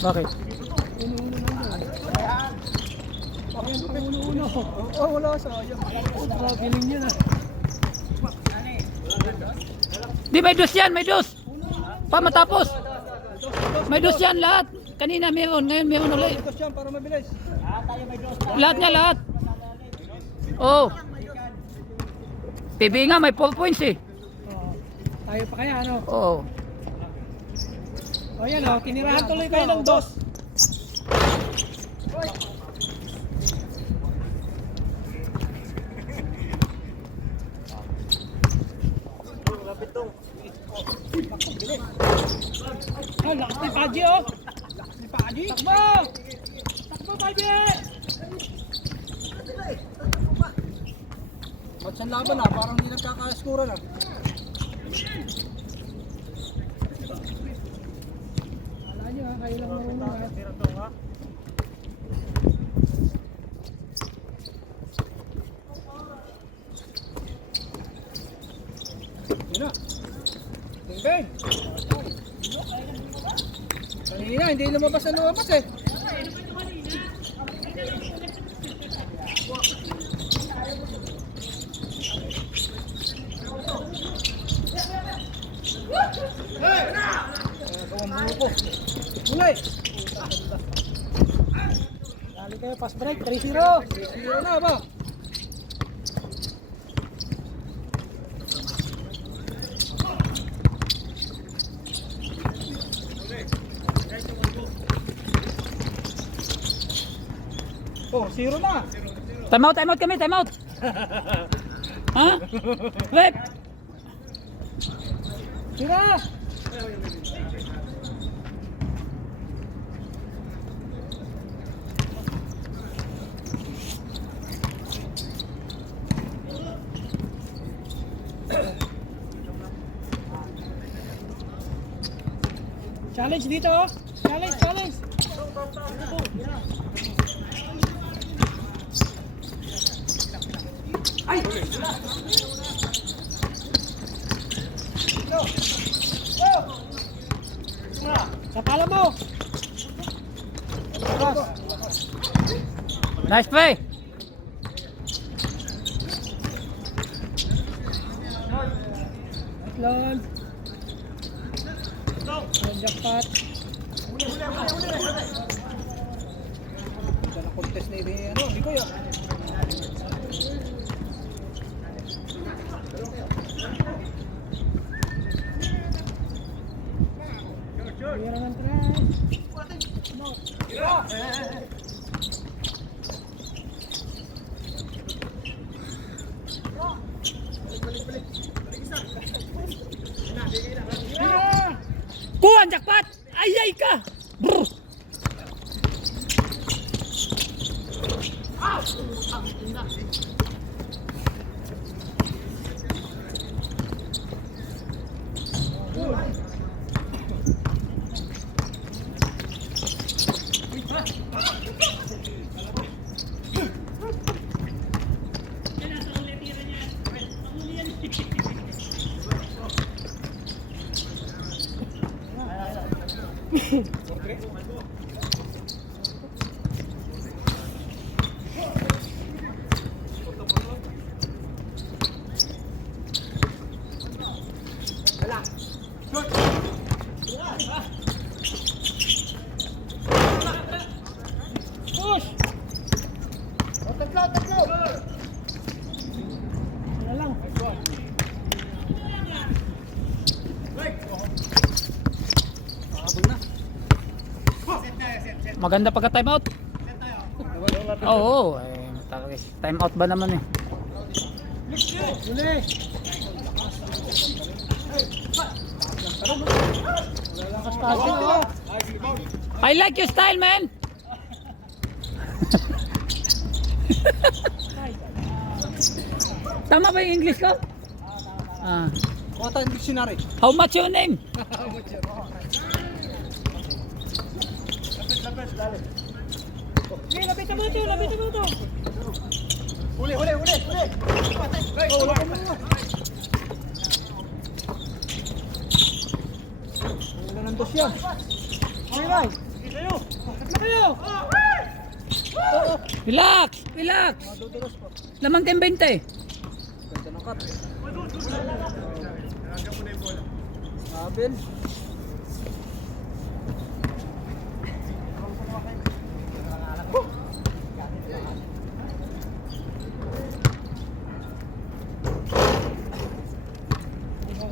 Bakit? Uno-uno lang yun. Bakit uno-uno? Oo, wala sayang. Galing yun ah. Di, may dos yan, may dos. Pa matapos. May dos yan lahat. Kanina meron, ngayon meron ulit. Ito siya para mabilis. Lahat nga lahat. Oh. PB nga may 4 points eh. Oo. Tayo pa kaya ano? Oo. O yan o, tinirahan tuloy kayo ng dos. Oh, lakas ni Paji oh. Lakas ni Paji. Takbo! Takbo Paji! Ba't siyang laban ah? Parang hindi nagkakaskuran ah. Kala nyo ah, kayo lang marunong ah. Yun na. Bing-bing! Kanina, hindi lumabas na lumabas eh. Gawang buko. Mulay! Dali kayo, fast break, 3-0. 3-0 na ba? Oh, 0 na. Time out kami, time out. Ha? Wait. Tira! Challenge dito. Challenge, challenge. Ay! Kapala mo. Nice play. Atlon. Jackpot. Ito na contest na ini ano, hindi ko yun. Bira ng try. Kuha ang jackpot. Ayay ka. Brr. Push! O, tatlo, tatlo! Wala lang. Habol na. Maganda pagka time out. Oo, time out ba naman eh. Uli! Wala lang kaspasyo oh. I like your style, man. Tama ba yung English ko? Ah. Kuha tayong dictionary. How much your name? Okay, lapitan mo ito, lapitan mo ito. Uli, uli, uli, uli. Oh, wala ka muna. Wala ng dos yan. Okay, Ray. Relax, relax. Lamang kayong 20. Ganda ng cut. Abel.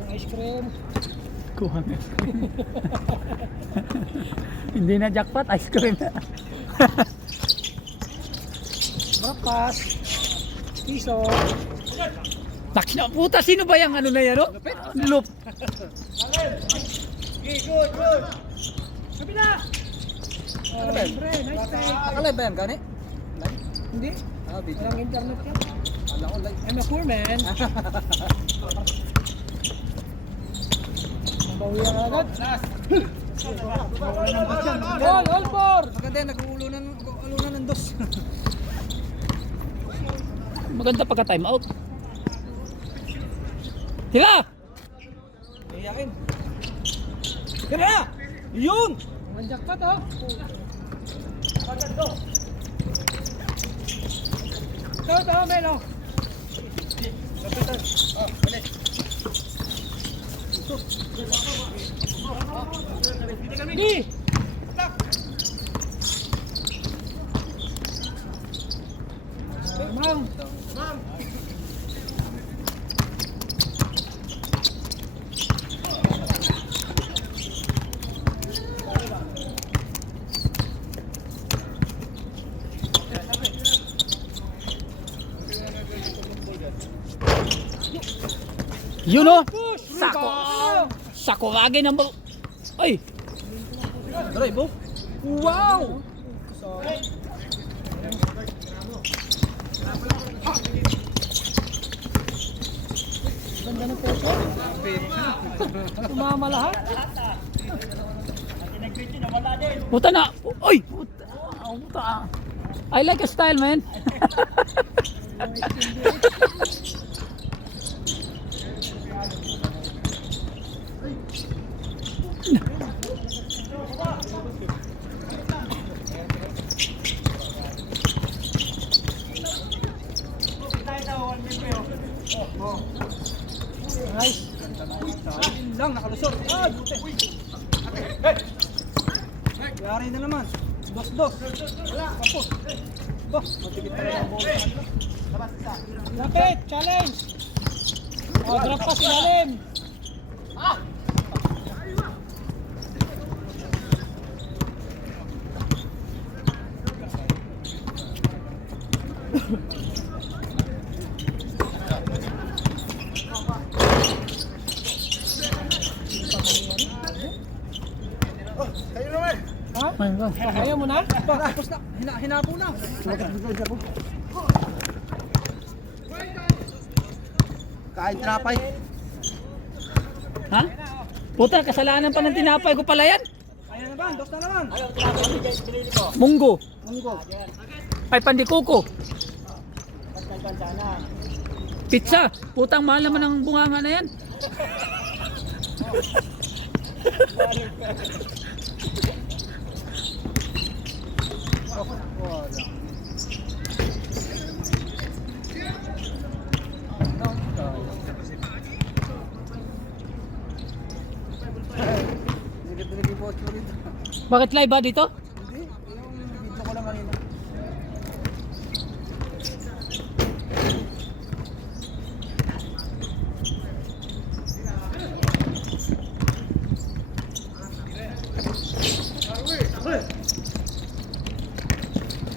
Ice cream. Kuha ng ice cream. Hindi na jackpot, ice cream na. Mapas. Piso. Taki na puta, sino ba yung ano na yan? Oh? Loop. Sabi na! Ano ba yan? Nice take. Nakalive ba yan, gani? Hindi. Video. Walang internet yan. Alam ko, like. I'm a poor man. Mabawi ang agad. All four! Maganda yan, nag-uulunan ng dos. Maganda pagka time out. Tira! Iyakin. Tira! Yun! Ang jackpot oh. Ito, Melo. Kapitan. Balik. Di! Ma'am. Yun o! Sako! Sako lagi ng bal... Ay! Aray, bo. Wow! Ganda ng peso. Tumama lahat. Puta na! Uy! Puta! Puta! I like your style, man! Nice. Lang, nakalusot. Ah, buti. Yari na naman. Dos. Kapos. Bah, matigit talaga ang bola. Lapit, challenge. Oh, drop pa si Lalim. Ha? Ayaw mo na? Tapos na. Hinapo na. Kain trapay. Ha? Puta, kasalanan pa ng tinapay ko pala yan. Ayan na ba? Dos na naman. Munggo. Munggo. Ay, pandikuko. Pizza. Putang mahal naman ang bunganga na yan. Bakit live ba dito? Hindi, yung video ko lang kanina.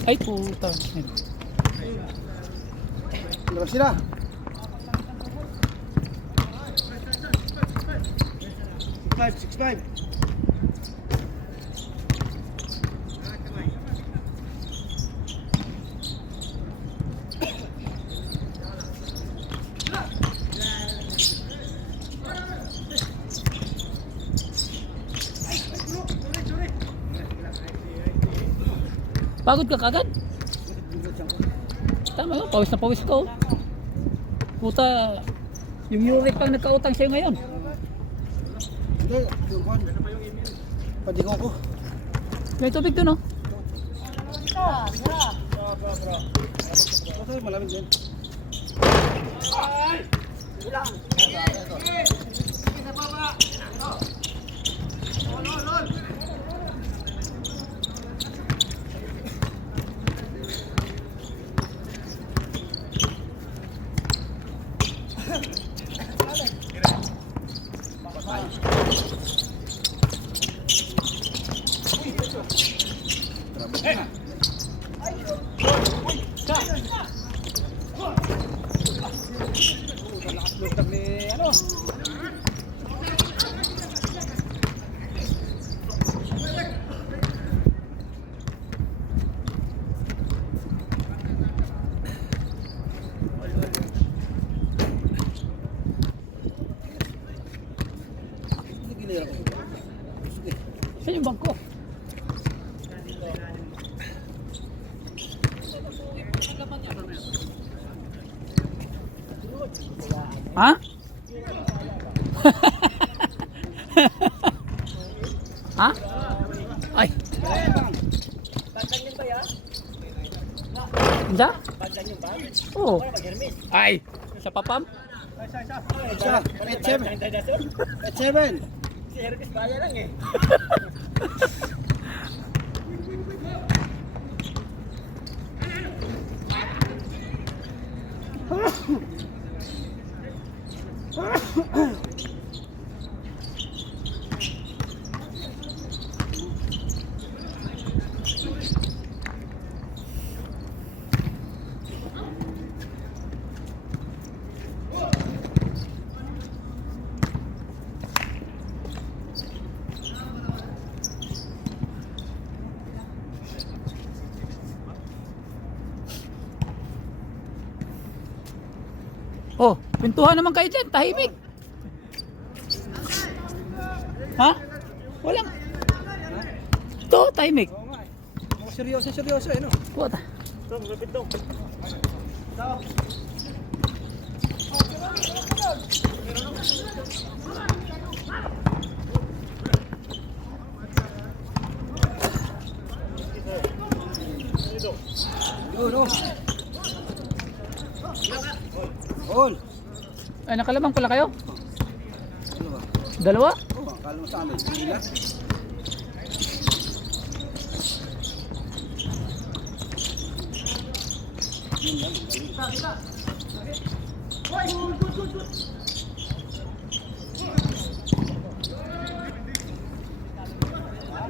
Ay puta. Dalawa sila. Six five. Pagod ka kagad? Tama yun, pawis na pawis ko. Puta, yung Yuri pang nagkautang sa'yo ngayon. Hindi, yung kon. Pwede ko. May tubig doon, oh. Ito, malamig din. Lutak ni ano? Saan yung bangko? Ha? Ha? Ay. Hindi? Oo. Ay. Sa papam? Isa, 87. 87. Si Hermes baya lang eh. Oh, pintuhan naman kayo dyan, tahimik. Ha? Walang. Ito, tahimik. Oo nga eh. Mga seryoso eh no? Puta. Tong, lupit dong. Yo, no. All. Ay, nakalamang pala kayo? Ano ba? Dalawa? Oh, akala mo sa amin. Hila.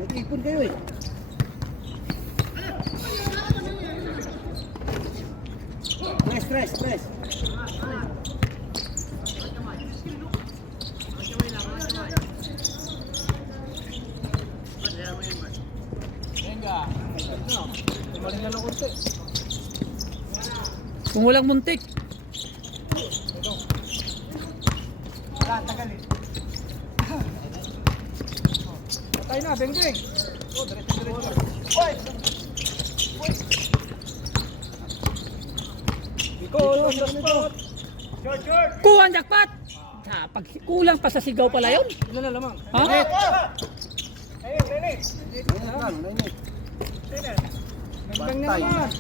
Nag-ipon kayo eh. Stress. Kung walang muntik. Patay na, beng. Oh, diretso. Oy! Ikaw, on the spot. Kuha ang jackpot! Ha, pag kulang pa sa sigaw pala yun. Ilan na lamang? Ha? Ayun, Rene. Beng na naman.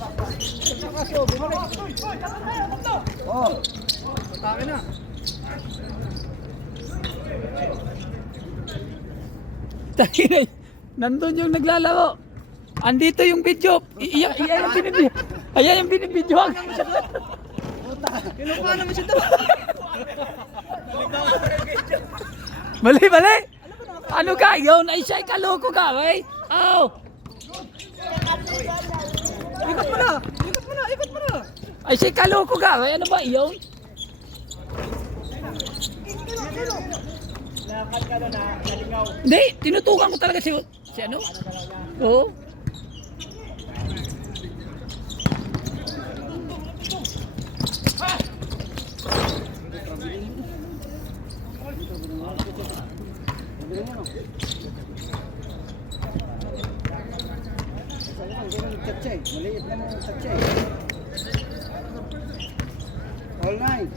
Sa kaso, bumalik. Oh. Atake na. Nandun yung naglalaro. Andito yung video. Iyan yung binibidyo. Ayan yung binibidyo. Kinukuha naman siya doon. Mali. Ano ka? Yun ay siya'y kaloko ka. Ay. Aw. Ikot mo na. Ay siya'y kaloko ka. Ay ano ba? Yun? Lakad ka na nalingaw. Hindi. Tinutukan ko talaga si ano? Oo. Maliit lang yung satche. All nine.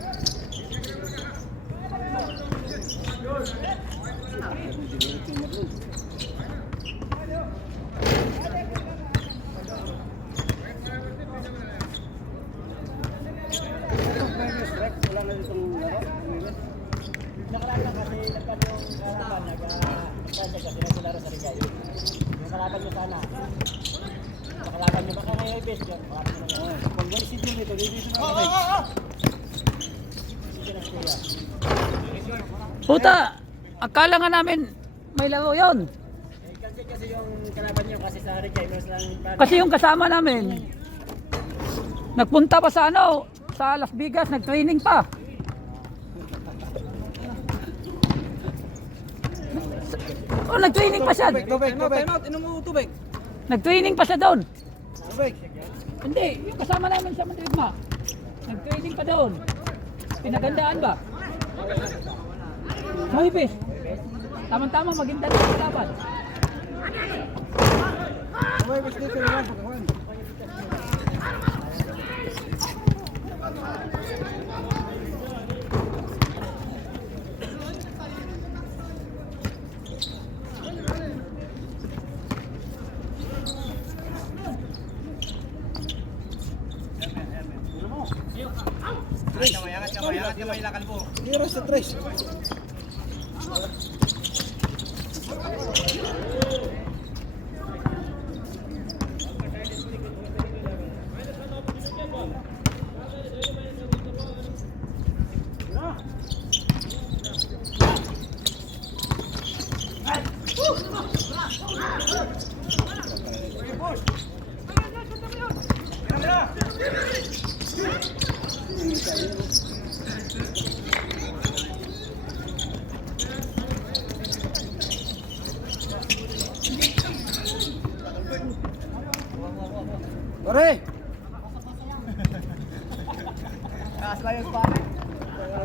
Puta, akala nga namin may laro yun. Kasi yung kalaban niyo kasi sa Regainers lang. Kasi yung kasama namin, nagpunta pa sa ano, sa Las Vegas, nag-training pa. Oh, nag-training pa siya. Tubig. Inom mo tubig. Nag-training pa siya doon. Tubig. Hindi, yung kasama namin sa Mandirigma. Nag-training pa doon. Pinagandaan ba? Mahipis. Tama-tama, maganda na ang laban. Tubig, basta dito naman. Pagkawan. Kamay lakal po. Hero sa tres. Pare! Taas lang yung pare.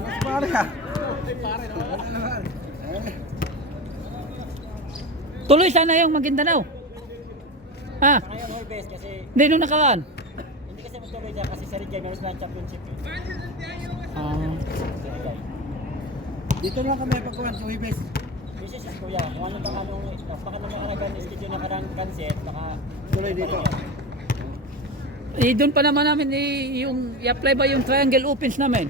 Mas pare ka. Tuloy sana yung Maguindanao. Ha? Ngayon, Huwebes kasi Hindi nung nakaraan. hindi kasi magtuloy dyan kasi sa Regainers lang championship. Ah. Dito lang kami pagkawan sa Huibes. This is kuya, kung ano bang anong, baka naman nakaragan schedule na karang cancer, baka Tuloy dito. Eh, doon pa naman namin yung i-apply ba yung Triangle Opens namin?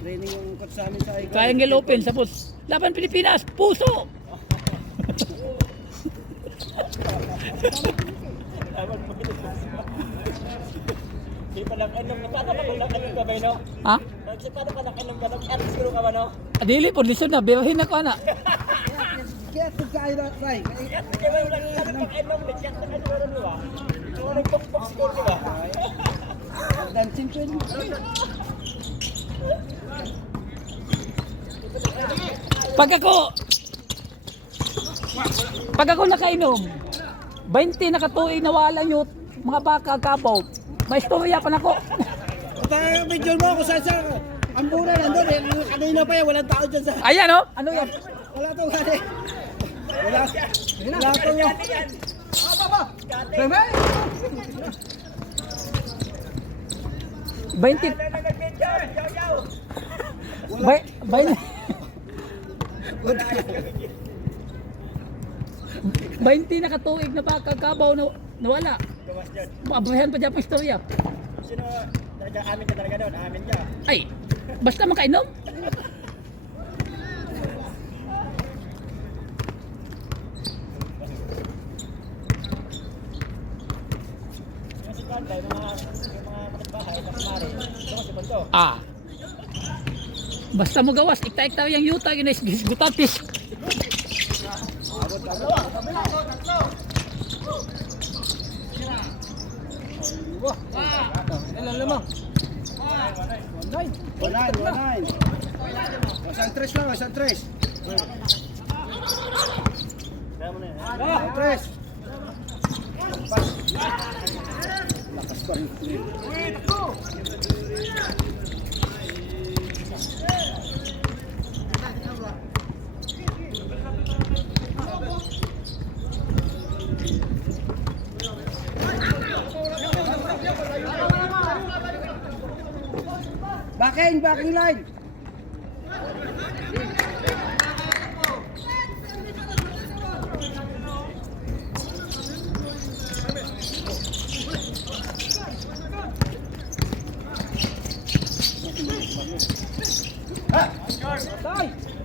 Training yung coach sa amin sa Icon. Triangle Opens, tapos Laban Pilipinas, puso! Di pa lang inom, paano ka lang inom ka ba no? Ha? Kasi paano ka lang inom ka, nag-aral siguro ka ba no? Adili po, lisod na, birahin ako na. Kaya pagkain na, Ray. Kaya ba wala ka lang inom, nag-chat na kayo rin di ba? So nag-pok-pok score di ba? Dancing ko yun. Pag ako nakainom, 20 nakatuig nawala yung mga baka kabaw. May istorya pa na ko. Tayo video mo kung saan saan. Ang mura nandun eh. Kanina pa yan, walang tao dyan sa... Ayan oh, ano yan? Wala tong gani. Wala tong yan. Bebe! 20 Bay, bay, 20 nakatuig na baka kabaw na nawala. Maabrahan pa dyan pa istorya. Sino, talaga amin ka talaga doon, amin ka. Ay, basta makainom. Yung si Kanda, yung mga managbahay, sa kumari, ito si Bando. Ah. Basta mo gawas, ikta-ikta yung yuta, yun ay gutatis. Ilan lamang? 1-9. Isang tres lang, isang tres. Kaya mo na yan. Isang tres. Lakas pa rin. Backing line.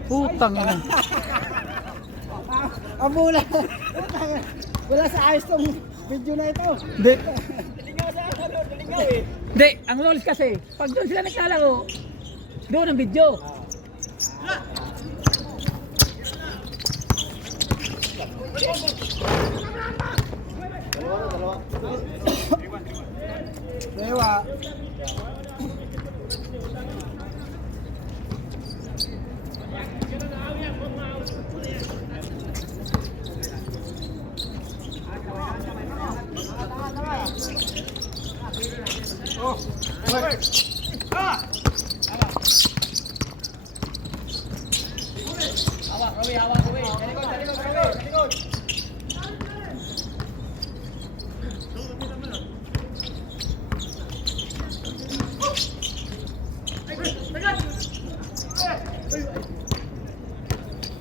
Putang ina. Amula. Wala sa ayos tong video na ito. Hindi, Dalingaw sa ano, dalingaw eh. hindi, ang rules kasi, pag doon sila naglalaro, doon ang video. Dewa.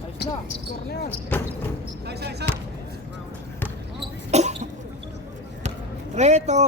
Ayos na, score na yan. Reto.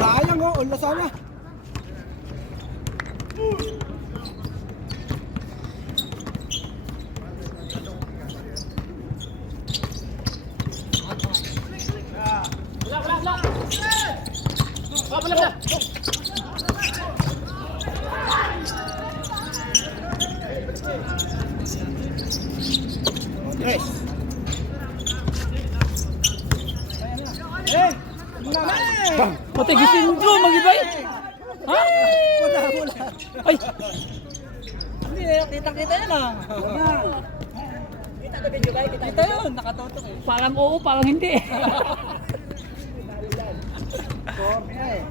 Sayang oh, ulo sana. Yes. Eh, naman. Pati gising ko, mag-ibay. Ha? Wala. Ay, Hindi, kitang-kita yan ah. Kita na video kayo, kita. Kita yun, nakatotok eh. parang oo, parang hindi. Score na eh.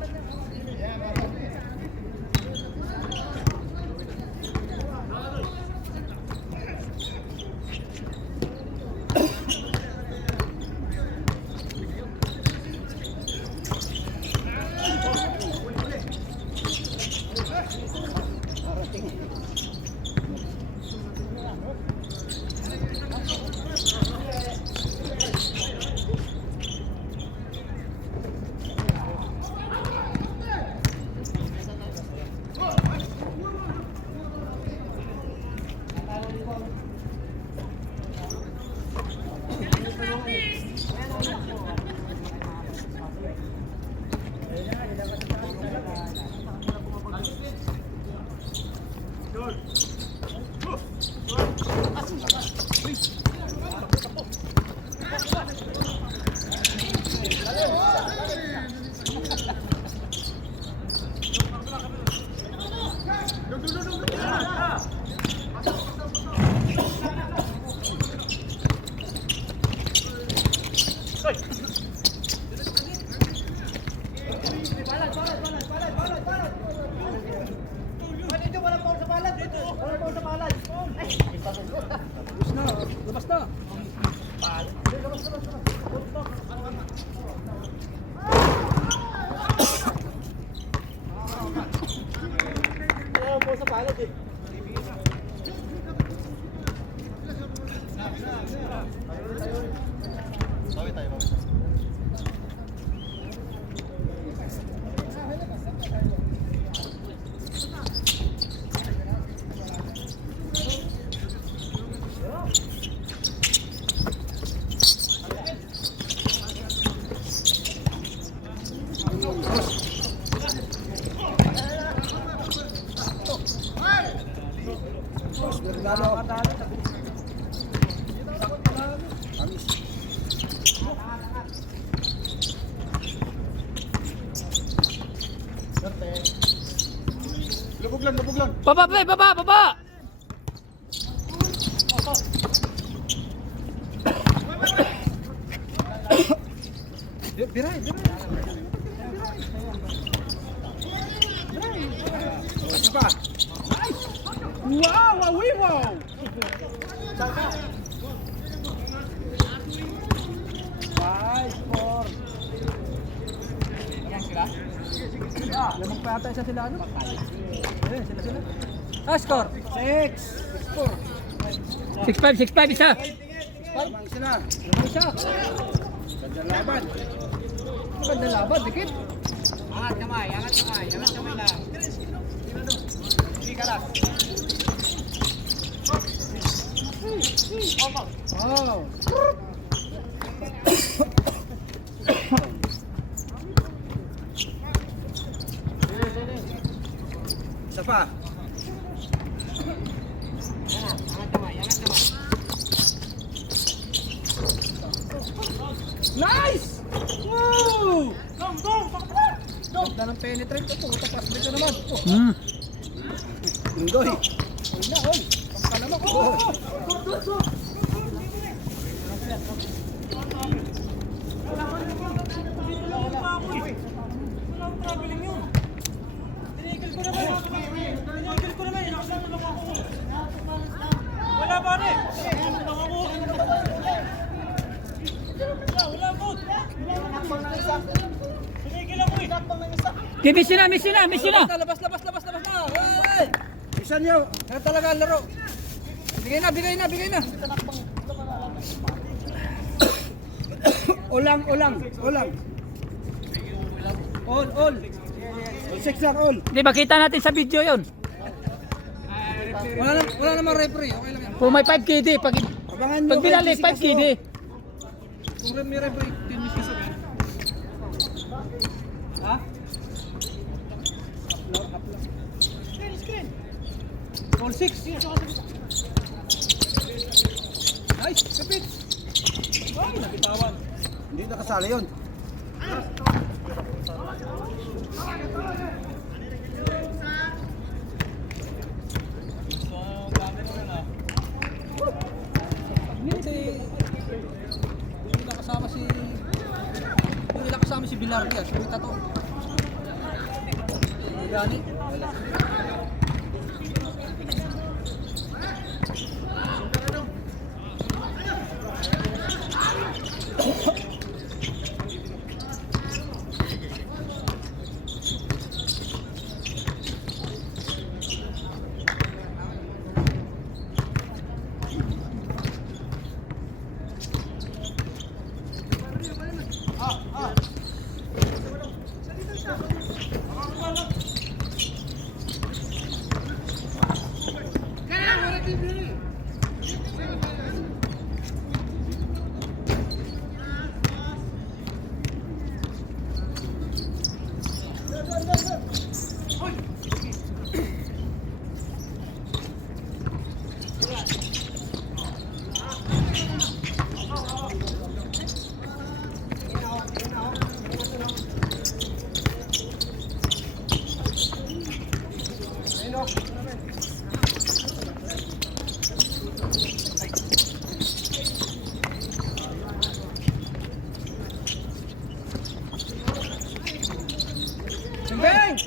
Labas na, labas na. Ayaw po sa palad eh. Lubog lang, lubog lang. Baba, pre, baba, baba. Biray, biray. Biray. Isa pa. Wow, wow, wow. Five, four. Lamang pa yata isa sila ano? Eh, sila. Score. 6. 6-5 isa. Lamang sila. Lamang isa. Ganda laban. Ganda laban, dikit. Angat kamay lang. Sige kalas. Wow. Isa pa. Angat kamay. Nice! Woo! Ganda ng penetrate ito. Tapas dito naman. Hmm. Indoy. Uy na, oy. Pagkalamak. Wala ba rin? Miss na. Labas na. Hey! Isa niyo. Kaya talaga ang laro. Bigay na. Ulang. All. 6 lang, all. Di ba kita natin sa video yon? Wala namang referee. Okay lang yan. Kung may 5 KD, pag Abangan nyo. binalik 5 KD. Kung may referee, 10 minutes ka sabihin. Ha? Screen. All 6. Nice, kapit. Ay, nabitawan. Hindi nakasali yun. Hindi nila kasama si Bilardia, si Rita to. Gani. Bang!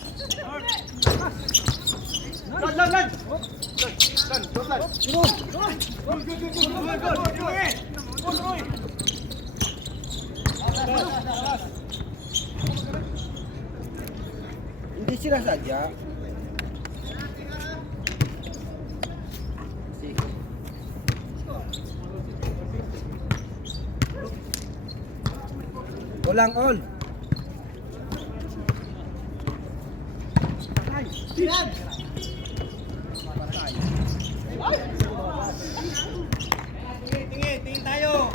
Hindi sila sadya. Walang all. Tingin tayo.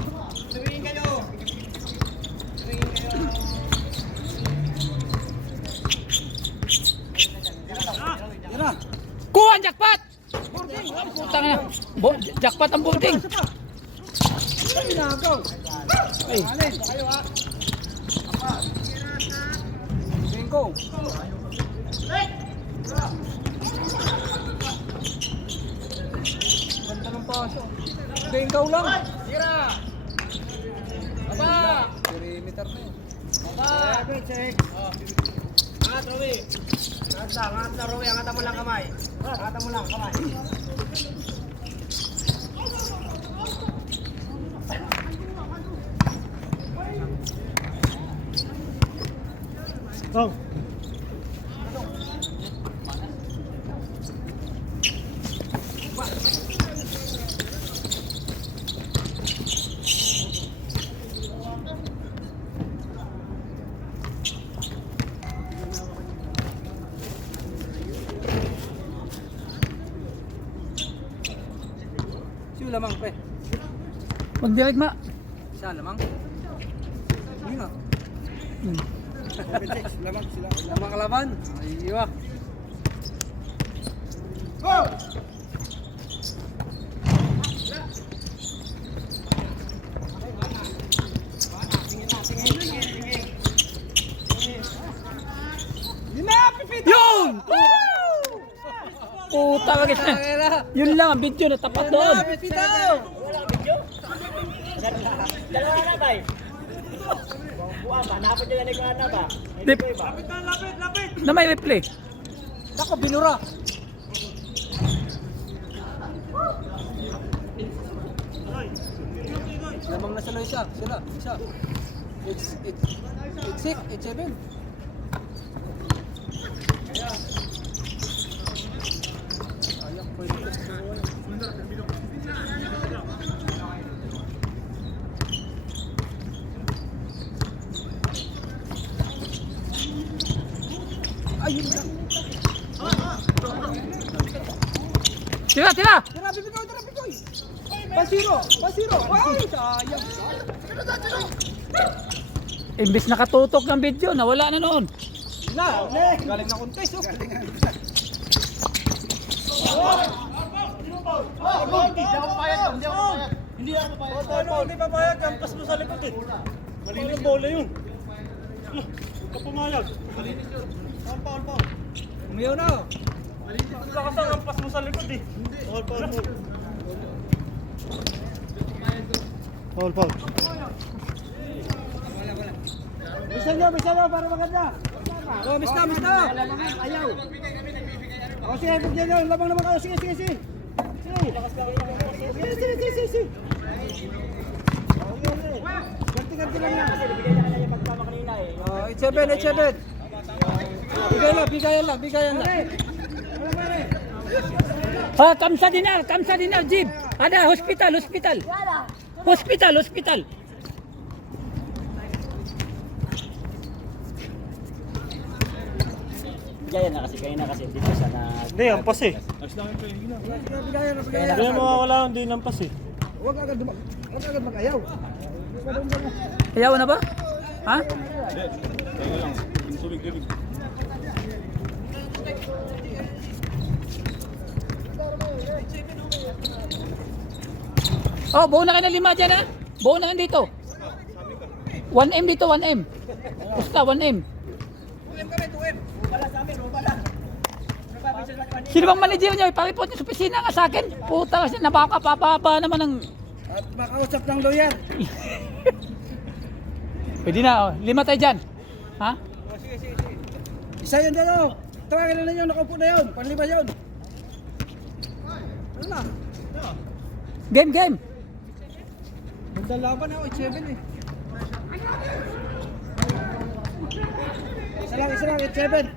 Tumingin kayo. Yan na. Kuha ang jackpot! Putang na. Jackpot ang boarding. Ay, nagaw. Ay. Alin, kayo ha. Bengko. Ganda ng paso. Bengko lang. Tira. Aba. Perimeter na yun. Aba. Check. Angat, Rowi. Angat na, Rowi. Angatan mo lang kamay. Angatan mo lang kamay. Tong. Sino lamang, pre? Magdirigma. Isa lamang? Hindi nga. Hmm. Lamang sila. Lamang kalaban. Ay, iwa. Go! Yun! Puta ka guys. Yun lang ang video na tapat doon. Dalawa na ba? Buwan ba? Napit yung nalikuan na ba? Dip. Na may replay. Nako, binura. Lamang na sila isa. Isa. It's 6, it's 7. Ayak, pwede. Ayun lang. Tira, tira. Tira, Bibigoy. Pasiro. Ay, sayang. Imbis nakatutok ng video, nawala na noon. Galing na contest. Hindi ako papayag. Hindi papayag. Kampas mo sa likod eh. Malinis yung bola yun. Huwag ka pumayag. Paul. Umiyaw na. Lakas ang kampas mo sa likod eh. Paul. Bisa nyo para maganda. Oh, miss na. Ayaw. O sige, bigyan nyo. Labang naman kayo. Sige. Sige. Ganti lang yan. Oh, it's 7. Bigayan lang. Ah, kamsa dinar, Jib. Ada hospital. Bigayan na kasi, kayo na kasi dito sa na... Hindi, ang pas eh. Bigayan. Hindi mo mawala, hindi ng pas eh. Huwag agad mag-ayaw. Ayaw na ba? Ha? Oh, buo na kayo ng 5 dyan ha? Buo na kayo dito. 1M dito, 1M. Basta, 1M. 2M. Sino bang manager nyo? Ipakipot nyo sa opisina nga sa akin. Puta kasi napakapapapa naman ng... At makausap ng lawyer. Pwede na, oh. 5 tayo dyan. Ha? Isa yun dyan. Tawagan na yun. Nakaupo na yun. Panlima yun. Ano na? Game. Magdalaban ako. It's 7 eh. Isa lang. It's 7.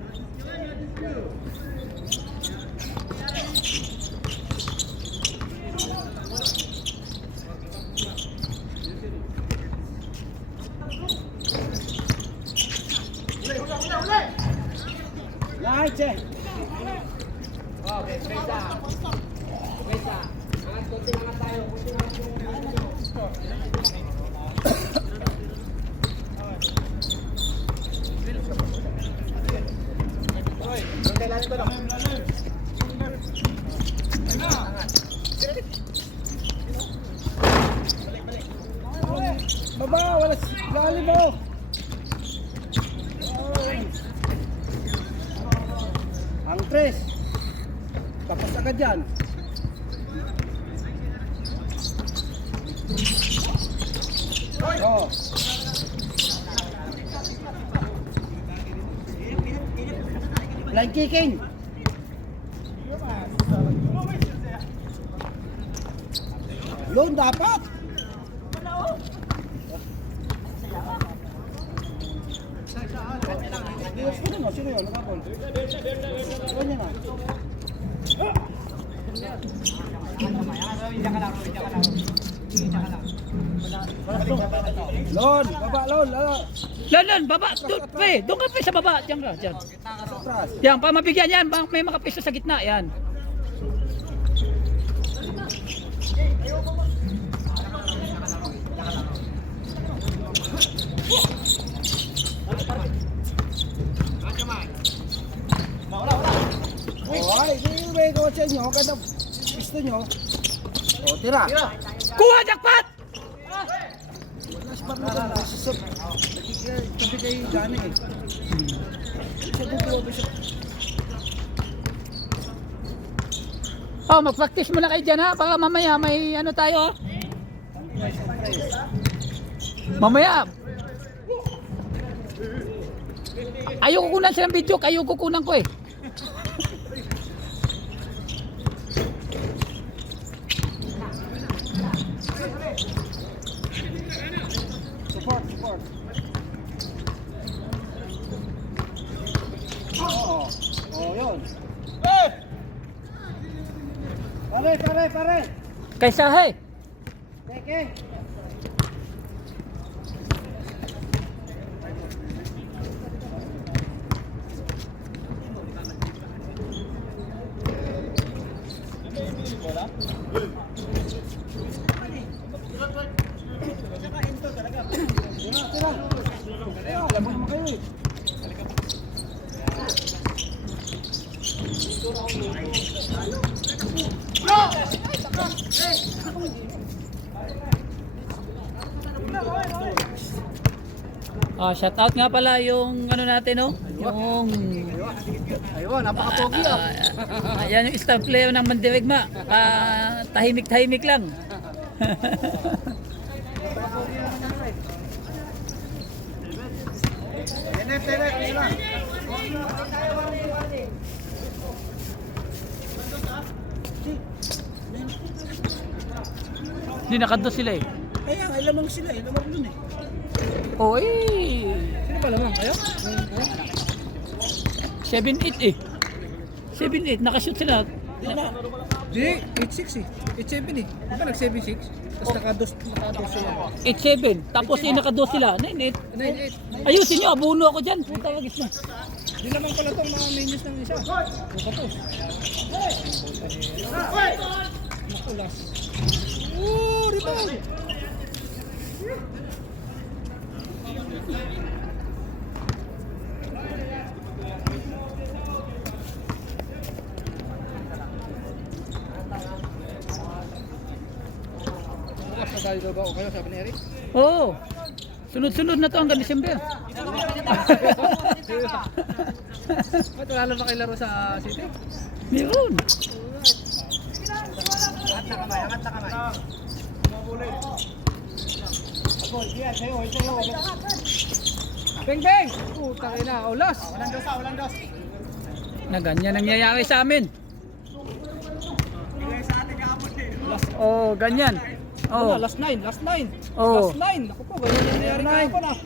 Lights eh. Okay, pesa. Angat konti lang tayo. Baba, wala lalim mo. Ang 3. Tapos agad yan. Oh. Line kicking. Yun dapat. sino yun? Nakapon. Ganyan na. Lon, baba, Lon. Lon, baba. Doon ka pre sa baba. Diyan ka, diyan. Yan, pa mabigyan yan. May makapisto sa gitna. Yan. Ay, hindi may ko sa inyo. Kada gusto nyo. O, tira. Kuha, jackpot! Last part na ito. Tabi kay Dani eh. Siya bubuwa ba siya? Oh, mag-practice muna kayo dyan ha. Baka mamaya may ano tayo. Mamaya. Ayaw kukunan silang video. Ayaw kukunan ko eh. Support. Oo. Oh, yun. Pare. Kaysa hey. Teke. Tira. Alam mo naman kayo eh. Shout out nga pala yung ano natin no. Yung Ayun, napaka-pogi ah. yan yung star player ng Mandirigma. Tahimik lang. Tenet, sila. Hindi nakados sila eh. Kaya nga, lamang sila eh. Lamang dun eh. Oy. Sino ba lamang? Kaya? 7-8 eh. 7-8 nakashoot sila. Di, 8-6 eh. 8-7 eh. Di ba nag-7-6? Tapos nakados sila. 8-7 tapos nakados sila. 9-8. 9-8. Ayusin nyo, abuno ako dyan. Puta wagis na. Di naman pala itong mga menus ng isa. Nakatos. Naku, last. Rebound! Bukas na tayo ba o kayo, sabi ni Eric? Oo. Sunod-sunod na to hanggang December. Ba't wala na ba kayo laro sa city? Meron. Angat na kamay. Beng! Putang ina, ulas! Walang dos. Na ganyan nangyayari sa amin. Oh, ganyan. Oh, Last 9. Oh. Last 9. Naku po, ganyan nangyayari kahapon ah.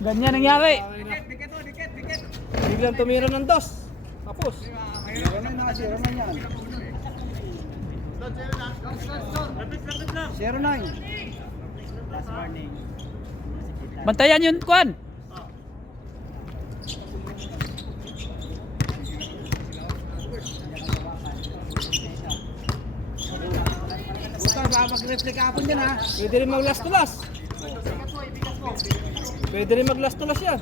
ganyan nangyari. Biglang tumira ng dos. Tapos. Zero na yan. 09. Bantayan yun, Kwan. Buta, baka mag-reflect kapon dyan ha. Pwede rin mag-last to last. Pwede rin mag-last to last yan.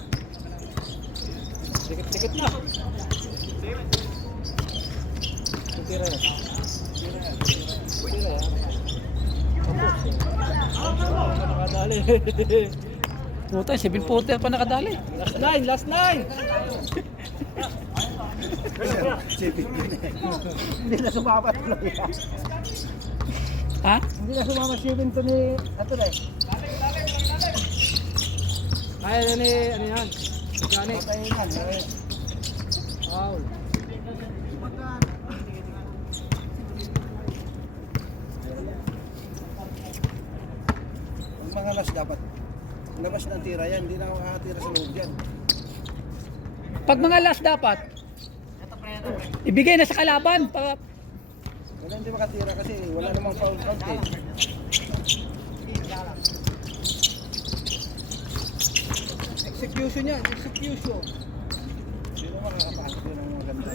Dikit na. Tira yan. Nakadali. Puta, 7-footer pa nakadali. Last 9. Hindi na sumama tuloy. Ha? Hindi na sumama shooting to ni ato na eh. Kaya na ni ano yan? Johnny. Foul. Ang mga las dapat labas ng tira yan, hindi na makakatira sa loob yan. Pag mga last dapat, ibigay na sa kalaban. Wala hindi makatira kasi wala namang foul count eh. Execution yan, execution. Sino makakapasok yun ang maganda?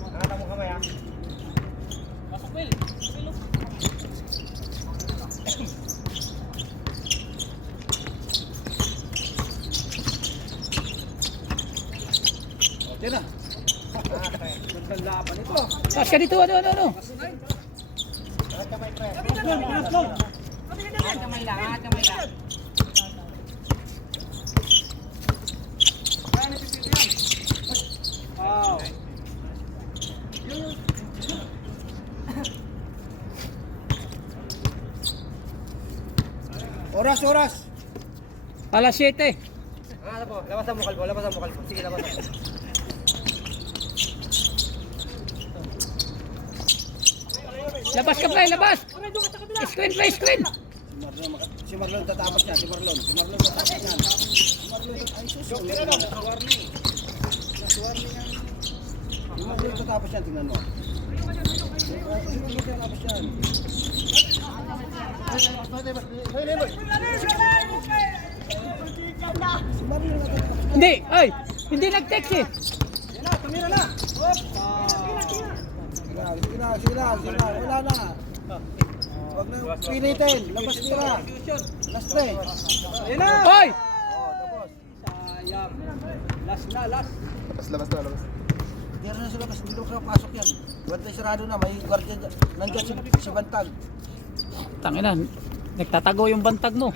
Nakata mo kamay ha? Okay na. Magkalaban ito. Tapos ka dito, ano. Wow. Oras. Alas 7. Ano po? Labasan mo kalbo. Sige, labasan. Labas ka, Play, labas. Screen, Play, screen. Si Marlon tatapos niya, si Marlon tatapos niya. Ay, sus. Warning. Si Marlon tatapos niya, tingnan mo. Si Marlon tatapos yan. Si Marlon tatapos. Hindi, ay, hindi nag-text eh. Yan na, tumira na. Sige na. Wala na. Huwag na pilitin. Labas tira. Last na eh. Yan na. Hoy! Tapos. Sayang. Last na. Labas. Hindi na sila kasi hindi na pasok yan. Guardia sarado na. May guardia dyan. Nandiyan si Bantag. Tangina, nagtatago yung bantag mo.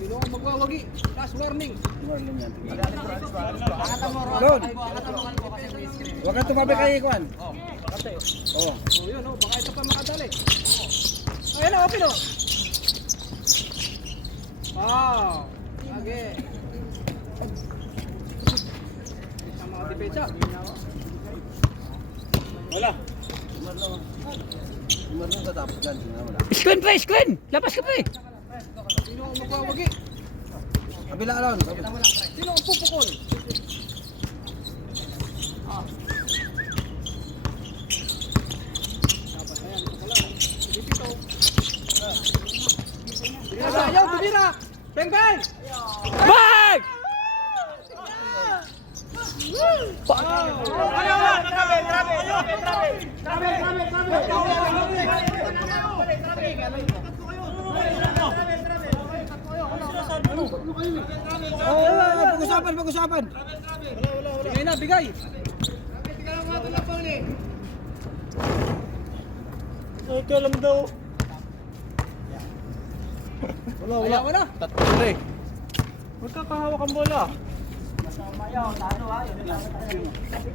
Sino ang magwawagi? Last warning. Warning yan. Lord. Huwag kang tumabi kay Ikwan. Oo. Yun o. Baka ito pa makadali. Ayun o. Open o. Wow. Lagi. Sa mga depensa. Wala. Marlon tatapos dyan. Wala. Screen, Play, screen. Labas ka, Play. Sino ang magwawagi? Kabila alon. Sino ang pupukol? Ayaw, tumira! Bang! Bag! Pag-usapan. Bigay na, bigay. Ay, kailan daw? Wala. Tatlo eh. Magkakahawak ang bola.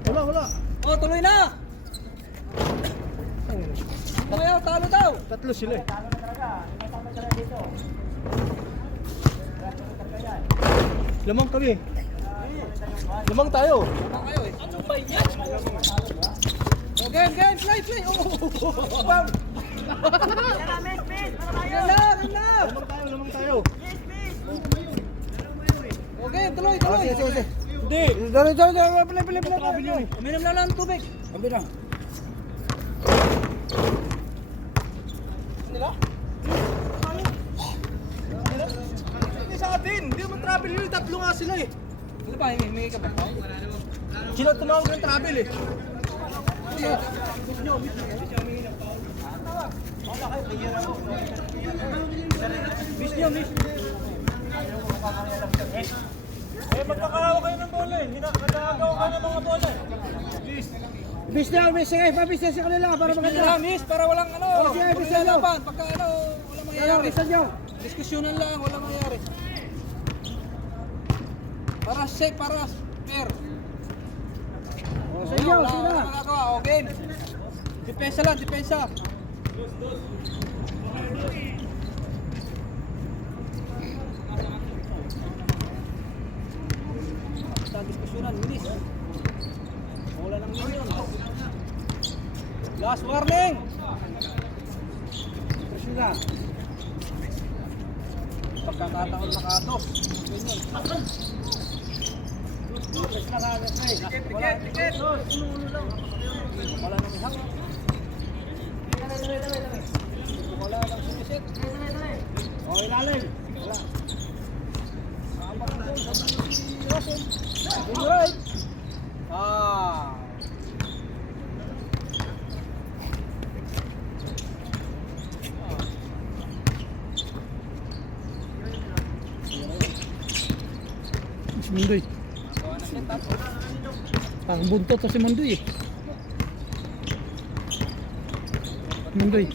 Wala. Oh, tuloy na. Ayaw, talo daw. Tatlo sila eh. Lamang kami. Lamang tayo. Ano ba yan? Oh, game, play. Oh, bam. Yan lang. Lamang tayo. Okay, tuloy. Sige. Hindi. Dari, play. Uminom na lang ng tubig. Sabi na. Hindi sa atin. Hindi naman travel yun. Tatlo nga sila eh. Ano ba, himingi ka ba? Sino tumawag ng travel eh? Miss. Eh, magkakahawa kayo ng bola eh. Nagagawa ka ng mga bola eh. Bis sige, pabis sa kanila para maganda. Miss, para walang ano. Bis na lang. Pagka ano, walang mangyayari. Bisa nyo. Diskusyonan lang, walang mangyayari. Para safe, para fair. Sa inyo, Wala sila. kang magagawa, okay? Depensa lang, depensa. Basta diskusyonan, minis. Wala nang minyon. Last warning. na. Pagkakataon nakatos. Ganyan. Press na ka, press. Tiket. Wala nang ihang. Wala nang sinisit. O, ilalim. Wala. Abang na doon. Si Russell. Yung right. Si Mundoy. Ang buntot to si Mundoy eh. Mundoy.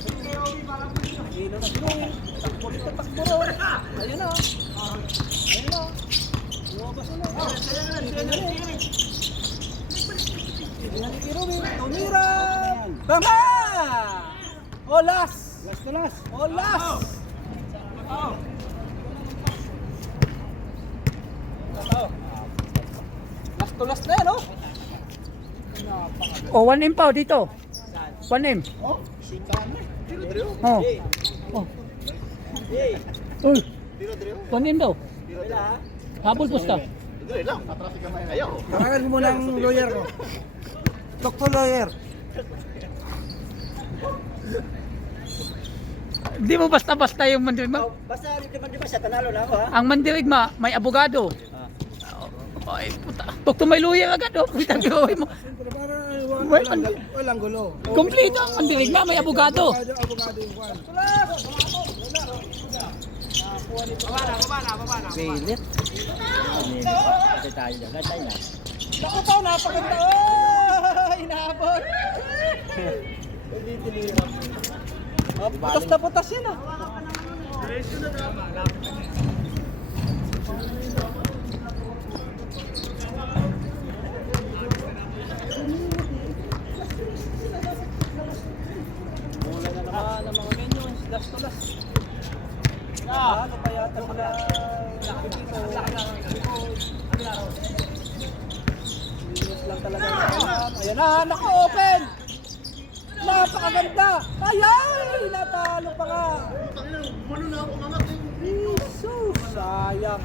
Hilo na sila. Takbo dito, takbo ron. Ayun na. Ayun na. Lumabas na. Yan ni Kirubin. Tumiran. Bama! Olas! Last to last. Olas! Last to last na yan, oh. Oh, 1M pa dito. 1M. Oh, Tiro-tiro. Oh. Oh. Uy. Tiro-tiro. 1M daw. Wala. Habol posta. Dali lang, patraffic ka man. Ayaw. Tawagan mo muna ang lawyer ko. Doktor lawyer. Di mo basta-basta yung mandirigma. Basta di ba siya tanalo na ako, ha? Ang mandirigma may abogado. Ay puta. Doktor may lawyer agad oh. Witang gawin mo. Walang gulo. Kompleto ang mandirigma may abogado. Abogado yung kwan. Babana. Bilit. Naku pa, napaganda. Oh, inaabot. Putas na putas yan, ah. Mula na naman ang mga minions, last to last. Ano pa yata sila nakikita? Minions lang talaga. Ayan na, naka-open! Napakaganda! Ayay! Natalo pa nga! Jesus! Sayang!